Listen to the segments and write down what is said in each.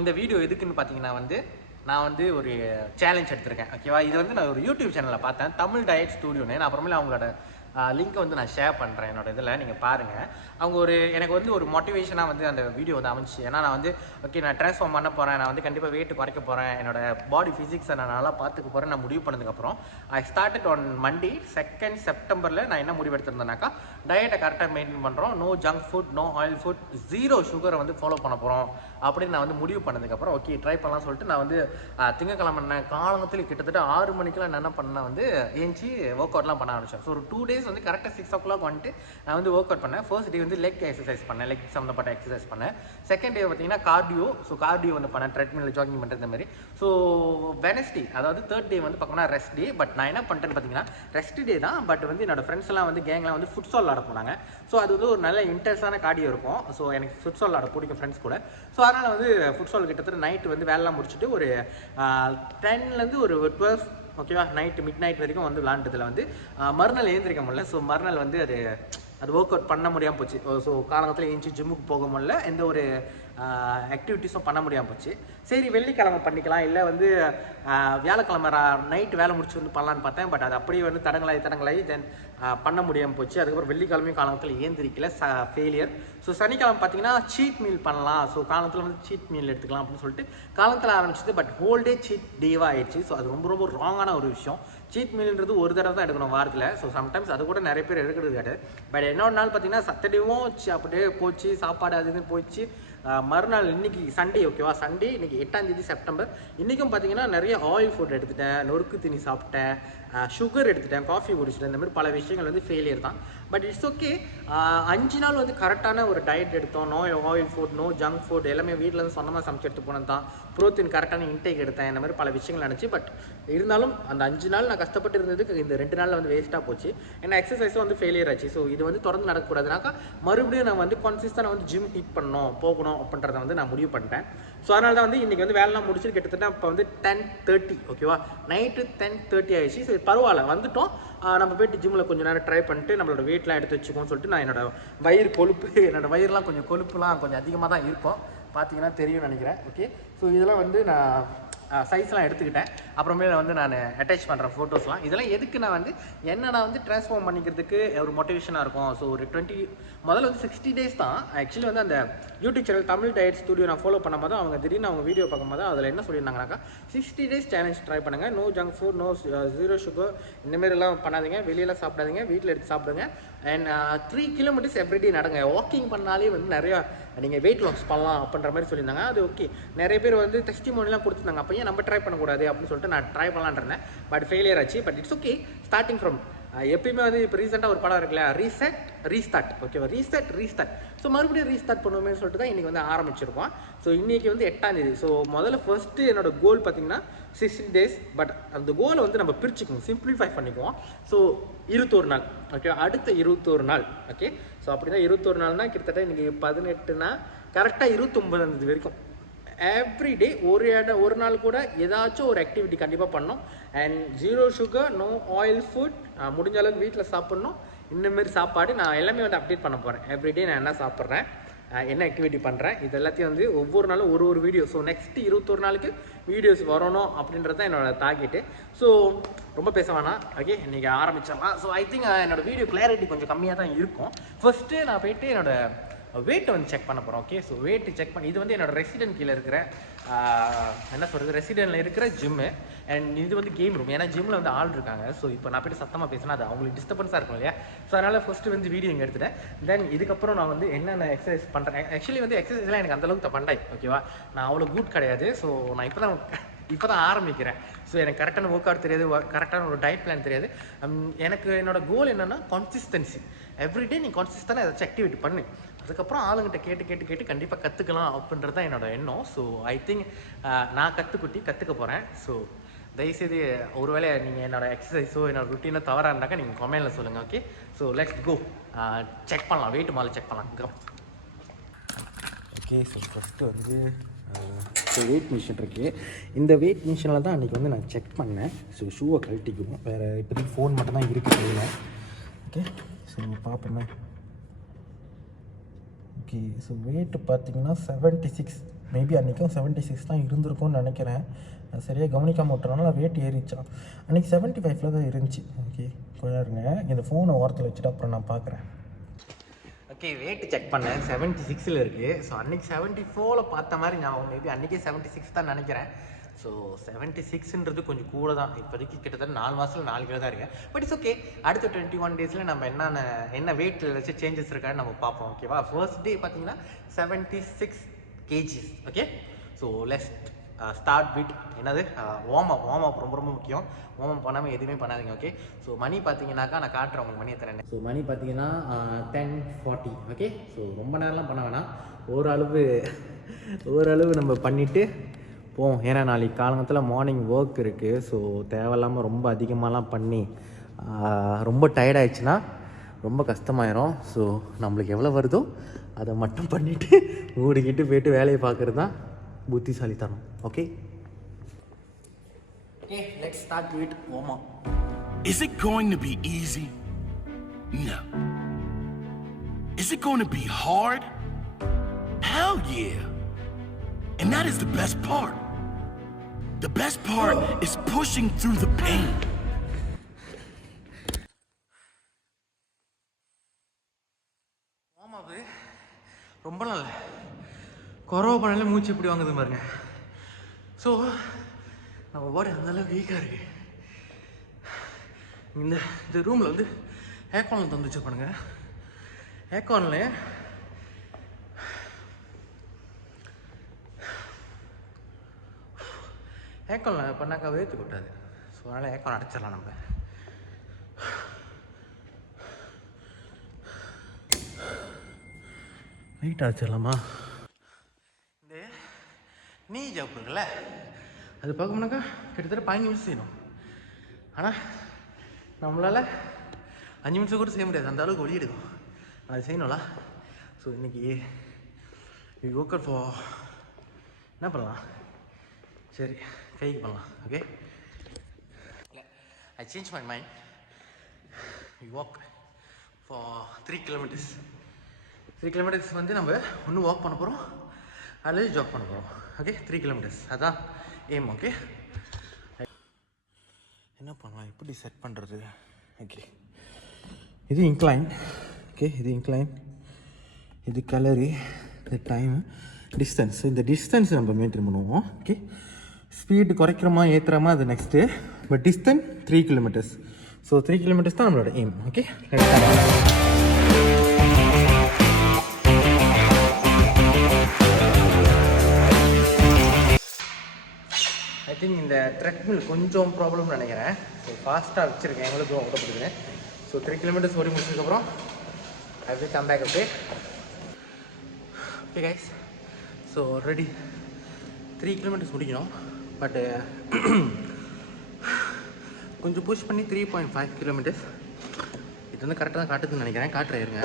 இந்த வீடியோ எதுக்குன்னு பார்த்தீங்கன்னா நான் ஒரு சேலஞ்ச் எடுத்திருக்கேன். ஓகேவா, இது நான் ஒரு யூடியூப் சேனலில் பார்த்தேன், தமிழ் டயட் ஸ்டூடியோன்னு. நான் அப்புறமேல அவங்களோட லிங்க்கை நான் ஷேர் பண்ணுறேன் என்னோட இதில், நீங்கள் பாருங்கள். அவங்க எனக்கு ஒரு மோட்டிவேஷனாக அந்த வீடியோ அமைச்சு. ஏன்னா நான் ஓகே நான் ட்ரான்ஸ்ஃபார்ம் பண்ண போகிறேன், நான் கண்டிப்பாக வெயிட் குறைக்க போகிறேன், என்னோட பாடி ஃபிசிக்ஸை நான் நல்லா பார்த்துக்க போகிறேன் நான் முடிவு பண்ணதுக்கப்புறம் ஐ ஸ்டார்டட் ஆன் மண்டே 2 செப்டம்பரில் நான் என்ன முடிவு எடுத்திருந்தேன்னாக்கா, டயட்டை கரெக்டாக மெயின்டைன் பண்ணுறோம், no junk food, no oil food, 0 சுகரை ஃபாலோ பண்ண போகிறோம் அப்படின்னு நான் முடிவு பண்ணதுக்கப்புறம் ஓகே ட்ரை பண்ணலாம் சொல்லிட்டு நான் திங்கக்கிழமை காலங்கத்தில் கிட்டத்தட்ட 6 மணிக்கெலாம் நான் என்ன பண்ணேன் ஏஞ்சி ஒர்க் அவுட்லாம் பண்ண ஆரம்பிச்சேன். ஸோ ஒரு 2 days கரெக்டாக 6 o'clock நான் ஒர்க் அவுட் பண்ணேன். ஃபர்ஸ்ட் டே லெக் எக்ஸசைஸ் பண்ணேன், லெக் சம்மந்தப்பட்ட எக்ஸசைஸ் பண்ணேன். செகண்ட் டே பார்த்தீங்கன்னா கார்டியோ. ஸோ கார்டியோ பண்ணேன், ட்ரெட்மில் ஜாகிங் பண்ணுறது இந்த மாதிரி. ஸோ வெனஸ்டே அதாவது 3rd day பார்த்தோம்னா ரெஸ்ட் டே. பட் நான் என்ன பண்ணிட்டேன்னு பார்த்தீங்கன்னா ரெஸ்ட் டே தான், பட் என்னோட ஃப்ரெண்ட்ஸ் எல்லாம் கேங்லாம் ஃபுட்சால் ஆட போனாங்க. ஸோ அது ஒரு நல்ல இன்ட்ரெஸ்டான கார்டியோ இருக்கும். ஸோ எனக்கு ஃபுட்சால் ஆட பிடிக்கும் ஃப்ரெண்ட்ஸ் கூட. ஸோ அதனால் ஃபுட்சால் கிட்டத்தட்ட நைட்டு வேலைலாம் முடிச்சுட்டு ஒரு 10லேருந்து ஒரு 12 ஓகேவா நைட்டு மிட் நைட் வரைக்கும் விளாண்டதில் மறுநாள் எழுந்திரிக்க முடியல. ஸோ மறுநாள் அது ஒர்க் அவுட் பண்ண முடியாமல் போச்சு. ஸோ காலங்கத்தில் ஏஞ்சி ஜிம்முக்கு போக முடியல, எந்த ஒரு ஆக்டிவிட்டீஸும் பண்ண முடியாமல் போச்சு. சரி வெள்ளிக்கிழமை பண்ணிக்கலாம், இல்லை வியாழக்கிழமை நைட்டு வேலை முடிச்சு பண்ணலான்னு பார்த்தேன். பட் அது அப்படியே தடங்களாகி தென் பண்ண முடியாமல் போச்சு. அதுக்கப்புறம் வெள்ளிக்கிழமையும் காலத்தில் ஏந்திரிக்கல, ஃபெயிலியர். ஸோ சனிக்கிழமை பார்த்தீங்கன்னா சீட் மீல் பண்ணலாம், ஸோ காலத்தில் சீட் மீல் எடுத்துக்கலாம் அப்படின்னு சொல்லிட்டு காலத்தில் ஆரம்பிச்சது. பட் ஹோல் டே சீட் டேவாக ஆயிடுச்சு. ஸோ அது ரொம்ப ரொம்ப ராங்கான ஒரு விஷயம். சீட் மீல்ன்றது ஒரு தடவை தான் எடுக்கணும் வாரத்தில். ஸோ சம்டைம்ஸ் அது கூட நிறைய பேர் எடுக்கிறது கிடையாது. பட் இன்னொரு நாள் பார்த்தீங்கன்னா சட்டர்டேவும் அப்படியே போச்சு, சாப்பாடு அது இதுன்னு போயிடுச்சு. மறுநாள் இன்னைக்கு சண்டே, ஓகேவா, சண்டே இன்னைக்கு 8 செப்டம்பர். இன்றைக்கும் பார்த்தீங்கன்னா நிறைய ஆயில் ஃபுட் எடுத்துட்டேன், நொறுக்கு தண்ணி சாப்பிட்டேன், சுகர் எடுத்துட்டேன், காஃபி குடிச்சிட்டேன். இந்த மாதிரி பல விஷயங்கள் ஃபெயிலியர் தான். But it's okay. 5 நாள் கரெக்டான ஒரு டயட் எடுத்தோம், no oil food, no junk food, எல்லாமே வீட்டில் சொந்தமாக சமைச்சு எடுத்து போனது தான். ப்ரோட்டீன் கரெக்டான இன்டேக் எடுத்தேன், இந்த மாதிரி பல விஷயங்கள் நினச்சி. பட் இருந்தாலும் அந்த 5 நாள் நான் கஷ்டப்பட்டு இருந்ததுக்கு இந்த 2 நாளில் வேஸ்ட்டாக போச்சு. ஏன்னா எக்ஸசைஸும் ஃபெயிலியர் ஆச்சு. ஸோ இது தொடர்ந்து நடக்கக்கூடாதுனாக்கா மறுபடியும் நான் கன்சிஸ்டண்டாக ஜிம் ஹீட் பண்ணணும், போகணும் அப்படின்றத நான் முடிவு பண்ணிட்டேன். ஸோ அதனால தான் இன்றைக்கி வேலைலாம் முடிச்சுட்டு கிட்டத்தட்ட இப்போ 10:30 ஓகேவா, நைட்டு 10:30 ஆயிடுச்சு. சரி பரவாயில்ல, வந்துட்டோம். நம்ம போய்ட்டு ஜிம்மில் கொஞ்சம் நேரம் ட்ரை பண்ணிட்டு நம்மளோட வெயிட்லாம் எடுத்து வச்சுக்கோன்னு சொல்லிட்டு நான் என்னோட வயிறு கொழுப்பு, என்னோடய வயிறுலாம் கொஞ்சம் கொழுப்புலாம் கொஞ்சம் அதிகமாக தான் இருக்கும், பார்த்தீங்கன்னா தெரியும் நினைக்கிறேன். ஓகே, ஸோ இதெல்லாம் நான் சைஸ்லாம் எடுத்துக்கிட்டேன். அப்புறமேல நான் அட்டாச் பண்ணுறேன் ஃபோட்டோஸ்லாம். இதெல்லாம் எதுக்கு நான் என்னென்னா ட்ரான்ஸ்ஃபார்ம் பண்ணிக்கிறதுக்கு ஒரு மோட்டிவேஷனாக இருக்கும். ஸோ ஒரு முதல்ல 60 days தான் ஆக்சுவலி அந்த YouTube channel Tamil diet studio நான் ஃபாலோ பண்ணும்போது அவங்க திடீர்னு அவங்க வீடியோ பார்க்கும்போது அதில் என்ன சொல்லியிருந்தாங்கனாக்கா 60 days சேலஞ்ச் ட்ரை பண்ணுங்கள், no junk food, no 0 sugar, இந்தமாரிலாம் பண்ணாதீங்க, வெளியெல்லாம் சாப்பிடாதீங்க, வீட்டில் எடுத்து சாப்பிடுங்க, அண்ட் 3 kilometers எவ்ரிடே நடங்க. வாக்கிங் பண்ணாலே நிறையா நீங்கள் வெயிட் லாஸ் பண்ணலாம் அப்படின்ற மாதிரி சொல்லியிருந்தாங்க. அது ஓகே, நிறைய பேர் டெஸ்டிமோனிலாம் கொடுத்துருந்தாங்க. அப்போ ஏன் நம்ம ட்ரை பண்ணக்கூடாது அப்படின்னு சொல்லிட்டு நான் ட்ரை பண்ணலான்னு இருந்தேன். பட் ஃபெயிலியர் ஆச்சு. But it's okay, starting from எப்பயுமே இப்போ ரீசெண்டாக ஒரு படம் இருக்குல்ல, ரீசெட் ரீஸ்டார்ட், ஓகேவா, ரீஸ்டார்ட். ஸோ மறுபடியும் ரீஸ்டார்ட் பண்ணுவோமே சொல்லிட்டு தான் இன்றைக்கி ஆரம்பிச்சிருக்கோம். ஸோ இன்றைக்கி 8ஆம் தேதி. ஸோ முதல்ல ஃபர்ஸ்ட்டு என்னோட கோல் பார்த்தீங்கன்னா 60 days. பட் அந்த கோலை நம்ம பிரிச்சுக்குவோம், சிம்பிளிஃபை பண்ணிக்குவோம். ஸோ 21 நாள், ஓகே, அடுத்த 21 நாள், ஓகே. ஸோ அப்படி தான் 21 நாள்னால் கிட்டத்தட்ட இன்றைக்கி 18னா கரெக்டாக 29 வரைக்கும் எவ்ரிடே ஒரு நாள் கூட ஏதாச்சும் ஒரு ஆக்டிவிட்டி கண்டிப்பாக பண்ணணும். And 0 sugar, no oil food, முடிஞ்ச அளவுக்கு வீட்டில் சாப்பிட்ணும். இந்தமாரி சாப்பாடு நான் எல்லாமே அப்டேட் பண்ண போகிறேன். எவ்ரிடே நான் என்ன சாப்பிட்றேன், என்ன ஆக்டிவிட்டி பண்ணுறேன், இது எல்லாத்தையும் ஒவ்வொரு நாளும் ஒரு வீடியோ. ஸோ நெக்ஸ்ட்டு 21 நாளுக்கு வீடியோஸ் வரணும் அப்படின்றது தான் என்னோட டார்கெட்டு. ஸோ ரொம்ப பேச வேணாம், ஓகே, இன்றைக்கி ஆரம்பிச்சிடலாம். ஸோ ஐ திங்க் என்னோட வீடியோ கிளாரிட்டி கொஞ்சம் கம்மியாக தான் இருக்கும். ஃபர்ஸ்ட்டு நான் போயிட்டு என்னோட வெயிட்டை செக் பண்ண போகிறோம். ஓகே, ஸோ வெயிட்டு செக் பண்ணி இது என்னோட ரெசிடென்ட் கீழே இருக்கிற என்ன சொல்கிறது, ரெசிடென்ட்டில் இருக்கிற ஜிம்மு. அண்ட் இது கேம் ரூம். ஏன்னா ஜிம்மில் ஆள் இருக்காங்க. ஸோ இப்போ நான் போய்ட்டு சத்தமாக பேசினா அது அவங்களுக்கு டிஸ்டர்பன்ஸாக இருக்கும் இல்லையா. ஸோ அதனால் ஃபஸ்ட்டு வீடியோ இங்கே எடுத்துட்டேன். தென் இதுக்கப்புறம் நான் என்னென்ன எக்ஸசைஸ் பண்ணுறேன். ஆக்சுவலி எக்ஸசைஸ்லாம் எனக்கு அந்தளவுக்கு பண்ணாய், ஓகேவா, நான் அவ்வளோ குட் கிடையாது. ஸோ நான் இப்போ தான் ஆரம்பிக்கிறேன். ஸோ எனக்கு கரெக்டான ஒர்க் அவுட் தெரியாது, கரெக்டான ஒரு டயட் பிளான் தெரியாது. எனக்கு என்னோட கோல் என்னென்னா கன்சிஸ்டன்சி. எவ்ரிடே நீ கன்சிஸ்டண்டாக ஏதாச்சும் ஆக்டிவிட்டி பண்ணு, அதுக்கப்புறம் ஆளுங்கிட்ட கேட்டு கண்டிப்பாக கற்றுக்கலாம் அப்படின்றது தான் என்னோட எண்ணம். ஸோ ஐ திங்க் நான் கற்றுக்க போகிறேன். ஸோ தயவுசெய்து ஒருவேளை நீங்கள் என்னோடய எக்ஸசைஸோ என்னோடய ருட்டீனோ தவறாக இருந்தாக்கா நீங்கள் கமெண்ட்டில் சொல்லுங்கள். Okay, so let's go, check பண்ணலாம், வெயிட் முதல்ல செக் பண்ணலாம். Okay, so first so weight machine இருக்குது. இந்த வெயிட் மிஷினில் தான் அன்றைக்கி நான் செக் பண்ணேன். ஸோ ஷூவை கழட்டிக்குவோம், வேறு இப்போதைக்கு ஃபோன் மட்டும் தான் இருக்குது கையில். ஓகே, ஸோ பார்ப்போமே. ஓகே, ஸோ வெயிட்டு பார்த்தீங்கன்னா 76 மேபி அன்றைக்கும் 76 தான் இருந்திருக்கும்னு நினைக்கிறேன். சரியாக கவனிக்காமல் விட்டுறனால வெயிட் ஏறிச்சான். அன்றைக்கி 75 தான் இருந்துச்சு. ஓகே கொஞ்சம் இருங்க, இந்த ஃபோனை ஓரத்தில் வச்சுட்டு அப்புறம் நான் பார்க்குறேன். ஓகே வெயிட் செக் பண்ணேன் 76 இருக்குது. ஸோ அன்றைக்கி 74 பார்த்த மாதிரி நான் மேபி அன்றைக்கி 76 தான் நினைக்கிறேன். ஸோ 76ன்றது கொஞ்சம் கூட தான். இப்போதைக்கு கிட்டத்தட்ட 4 மாதத்தில் 4 கிலோ தான் இருக்கேன். But it's okay. அடுத்த 21 டேஸில் நம்ம என்ன வெயிட்டில் வச்சு சேஞ்சஸ் இருக்கான்னு நம்ம பார்ப்போம். ஓகேவா? ஃபர்ஸ்ட் டே பார்த்தீங்கன்னா 76 kgs. Okay so lest start with என்னது வார்ம் அப் ரொம்ப ரொம்ப முக்கியம். வார்ம் அப் பண்ணாமல் எதுவுமே பண்ணாதீங்க. ஓகே ஸோ மணி பார்த்தீங்கன்னாக்கா நான் காட்டுறேன் உங்களுக்கு மணி எத்தனை. ஸோ மணி பார்த்தீங்கன்னா 10:40. ஓகே ஸோ ரொம்ப நேரம்லாம் பண்ண வேணாம், ஓரளவு நம்ம பண்ணிவிட்டு போவோம். ஏன்னா நாளைக்கு காலங்கத்தில் மார்னிங் ஒர்க் இருக்குது. ஸோ தேவையில்லாமல் ரொம்ப அதிகமாகலாம் பண்ணி ரொம்ப டயர்டாயிடுச்சுன்னா ரொம்ப கஷ்டமாயிரும். ஸோ நம்மளுக்கு எவ்வளோ வருதோ அதை மட்டும் பண்ணிவிட்டு மூடிக்கிட்டு போய்ட்டு வேலையை பார்க்குறது தான் புத்திசாலித்தனம். Okay let's start with warm up. Is it going to be easy? No. Is it going to be hard? Hell yeah. And that is the best part. The best part is pushing through the pain. warm up ரொம்ப நல்ல குறவ பண்ணல மூச்சு எப்படி வாங்குது பாருங்க. So நம்ம பாடி அந்தளவுக்கு வீக்காக இருக்குது. இந்த ரூமில் வந்து ஏர்கானில் தந்து வச்சு பண்ணுங்க. ஏர்கானில் பண்ணாக்கா வேர்த்து கொட்டாது. ஸோ அதனால் ஏர்கான் அடைச்சிடலாம். நம்ம வெயிட் அடைச்சிடலாமா? இந்த நீ ஜாப் இருக்குல்ல, அது பார்க்கணுனாக்கா கிட்டத்தட்ட 15 நிமிஷம் செய்யணும். ஆனால் நம்மளால் 5 நிமிஷம் கூட செய்ய முடியாது, அந்த அளவுக்கு ஒளி எடுக்கும். அது செய்யணும்ல. ஸோ இன்றைக்கி ஒர்க் ஃபார் என்ன பண்ணலாம், சரி கைக்கு பண்ணலாம். Okay I change my mind. We walk for 3 kilometers. 3 kilometers வந்து நம்ம ஒன்று வாக் பண்ண போகிறோம் அல்லது ஜாக் பண்ண போகிறோம். ஓகே 3 கிலோமீட்டர்ஸ் அதான் எய்ம். ஓகே என்ன பண்ணலாம், எப்படி செட் பண்ணுறது? ஓகே இது இன்க்ளைன். ஓகே இது இன்க்ளைன், இது கலரி, இது டைமு, டிஸ்டன்ஸ். இந்த டிஸ்டன்ஸ் நம்ம மெயின்டைன் பண்ணுவோம். ஓகே ஸ்பீடு குறைக்கிறோமா ஏற்றுறோமா அது next. But distance 3 kilometres. So 3 kilometres தான் நம்மளோட எய்ம். ஓகே ஐ திங்க் இந்த ட்ரெட்மில் கொஞ்சம் ப்ராப்ளம்னு நினைக்கிறேன். ஸோ ஃபாஸ்ட்டாக வச்சுருக்கேன், எங்களுக்கு ஓட்டப்படுதுன்னு. ஸோ 3 கிலோமீட்டர்ஸ் ஓடி முடிச்சதுக்கப்புறம் I will come back. Okay okay guys, so already 3 kilometers முடிக்கணும். பட்டு கொஞ்சம் புஷ் பண்ணி 3.5 கிலோமீட்டர்ஸ். இது வந்து கரெக்டாக தான் காட்டுதுன்னு நினைக்கிறேன். காட்டுறேன் இருங்க.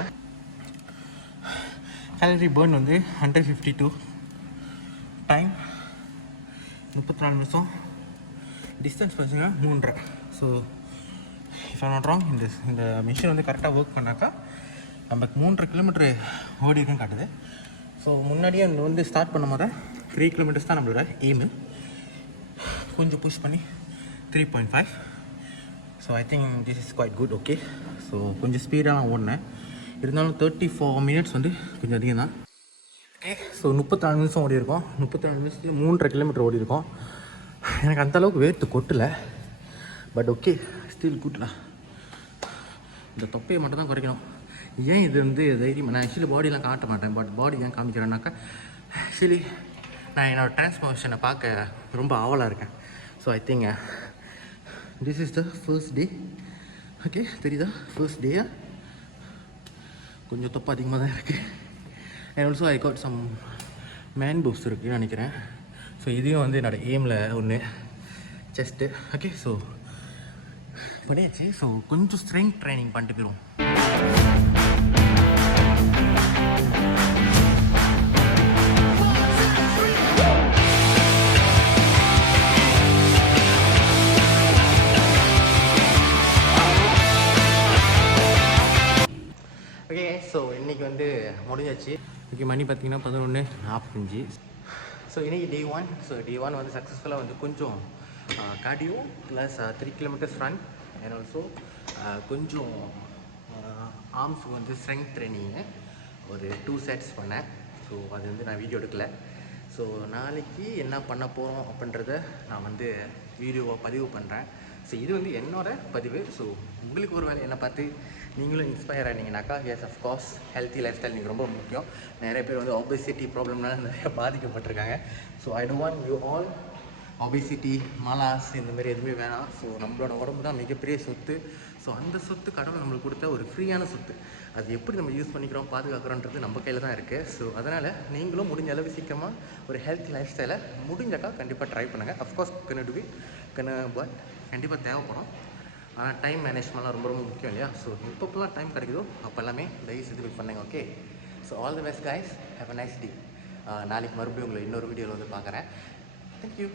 கேலரி பர்ன் வந்து 152, டைம் 34 நிமிஷம், டிஸ்டன்ஸ் பார்த்தீங்கன்னா 3.5. So if I'm not wrong, இந்த மிஷின் வந்து கரெக்டாக ஒர்க் பண்ணாக்கா நமக்கு 3.5 கிலோமீட்டர் ஓடி இருக்குன்னு காட்டுது. ஸோ முன்னாடியே வந்து ஸ்டார்ட் பண்ணும் போது 3 கிலோமீட்டர்ஸ் தான் நம்மளோட எய்மு. கொஞ்சம் புஷ் பண்ணி 3.5. So I think this is quite good. Okay so கொஞ்சம் ஸ்பீடாக நான் ஓடினேன், இருந்தாலும் 34 மினிட்ஸ் வந்து கொஞ்சம் அதிகம் தான். ஓகே ஸோ 34 நிமிஷம் ஓடி இருக்கோம். 34 நிமிஷத்துக்கு 3.5 கிலோமீட்டர் ஓடி இருக்கோம். எனக்கு அந்தளவுக்கு வேர்த்து கொட்டலை, பட் ஓகே ஸ்டில் குட்ல. இந்த தொப்பையை மட்டும் தான் குறைக்கணும். ஏன் இது வந்து தைரியம், நான் ஆக்சுவலி பாடியெலாம் காட்ட மாட்டேன். பட் பாடி ஏன் காமிக்கிறேன்னாக்கா, ஆக்சுவலி நான் என்னோடய டிரான்ஸ்ஃபர்மேஷனை பார்க்க ரொம்ப ஆவலாக இருக்கேன். So I think this is the first day. Okay தெரியுதா, ஃபர்ஸ்ட் டேயா கொஞ்சம் தொப்பை அதிகமாக தான் இருக்குது. And also I got some man boost இருக்குதுன்னு நினைக்கிறேன். ஸோ இதையும் வந்து என்னோடய எய்மில் ஒன்று செஸ்ட்டு. ஓகே ஸோ பண்ணியாச்சு. ஸோ கொஞ்சம் ஸ்ட்ரென்த் ட்ரைனிங் பண்ணிட்டு போயிடுவோம். ஓகே ஸோ இன்றைக்கி வந்து முடிஞ்சாச்சு. ஓகே மணி பார்த்திங்கன்னா 11:45. ஸோ இன்னைக்கு டே 1. ஸோ டே 1 வந்து சக்ஸஸ்ஃபுல்லாக வந்து கொஞ்சம் cardio plus 3 kilometres run and also கொஞ்சம் ஆர்ம்ஸுக்கு வந்து ஸ்ட்ரெங்க் ட்ரைனிங்கு ஒரு 2 sets பண்ணேன். ஸோ அது வந்து நான் வீடியோ எடுக்கலை. ஸோ நாளைக்கு என்ன பண்ண போகிறோம் அப்படின்றத நான் வந்து வீடியோவை பதிவு பண்ணுறேன். ஸோ இது வந்து என்னோடய பதிவு. ஸோ உங்களுக்கு ஒரு வேலை என்னை பார்த்து நீங்களும் இன்ஸ்பயர் ஆனீங்கன்னாக்கா yes of course healthy lifestyle நீங்கள் ரொம்ப முக்கியம். நிறைய பேர் வந்து ஒபேசிட்டி ப்ராப்ளம்னால நிறைய பாதிக்கப்பட்டிருக்காங்க. So I don't want you all obesity Mala's இந்தமாரி எதுவுமே வேணாம். ஸோ நம்மளோட உடம்பு தான் மிகப்பெரிய சொத்து. ஸோ அந்த சொத்து கடவுள் நம்மளுக்கு கொடுத்த ஒரு ஃப்ரீயான சொத்து. அது எப்படி நம்ம யூஸ் பண்ணிக்கிறோம் பாதுகாக்கிறோன்றது நம்ம கையில் தான் இருக்குது. ஸோ அதனால் நீங்களும் முடிஞ்ச அளவு சீக்கிரமாக ஒரு ஹெல்த்தி லைஃப் ஸ்டைலை முடிஞ்சக்கா கண்டிப்பாக ட்ரை பண்ணுங்கள். அஃப்கோர்ஸ் பட் கண்டிப்பாக தேவைப்படும். ஆனால் டைம் மேனேஜ்மெண்ட்லாம் ரொம்ப ரொம்ப முக்கியம் இல்லையா? ஸோ எப்பப்பெல்லாம் டைம் கிடைக்குதோ அப்போ எல்லாமே தயவு செய்து போய் பண்ணுங்க. Okay, so all the best guys, have a nice day. நாளைக்கு மறுபடியும் உங்களை இன்னொரு வீடியோவில் வந்து பார்க்குறேன். தேங்க்யூ.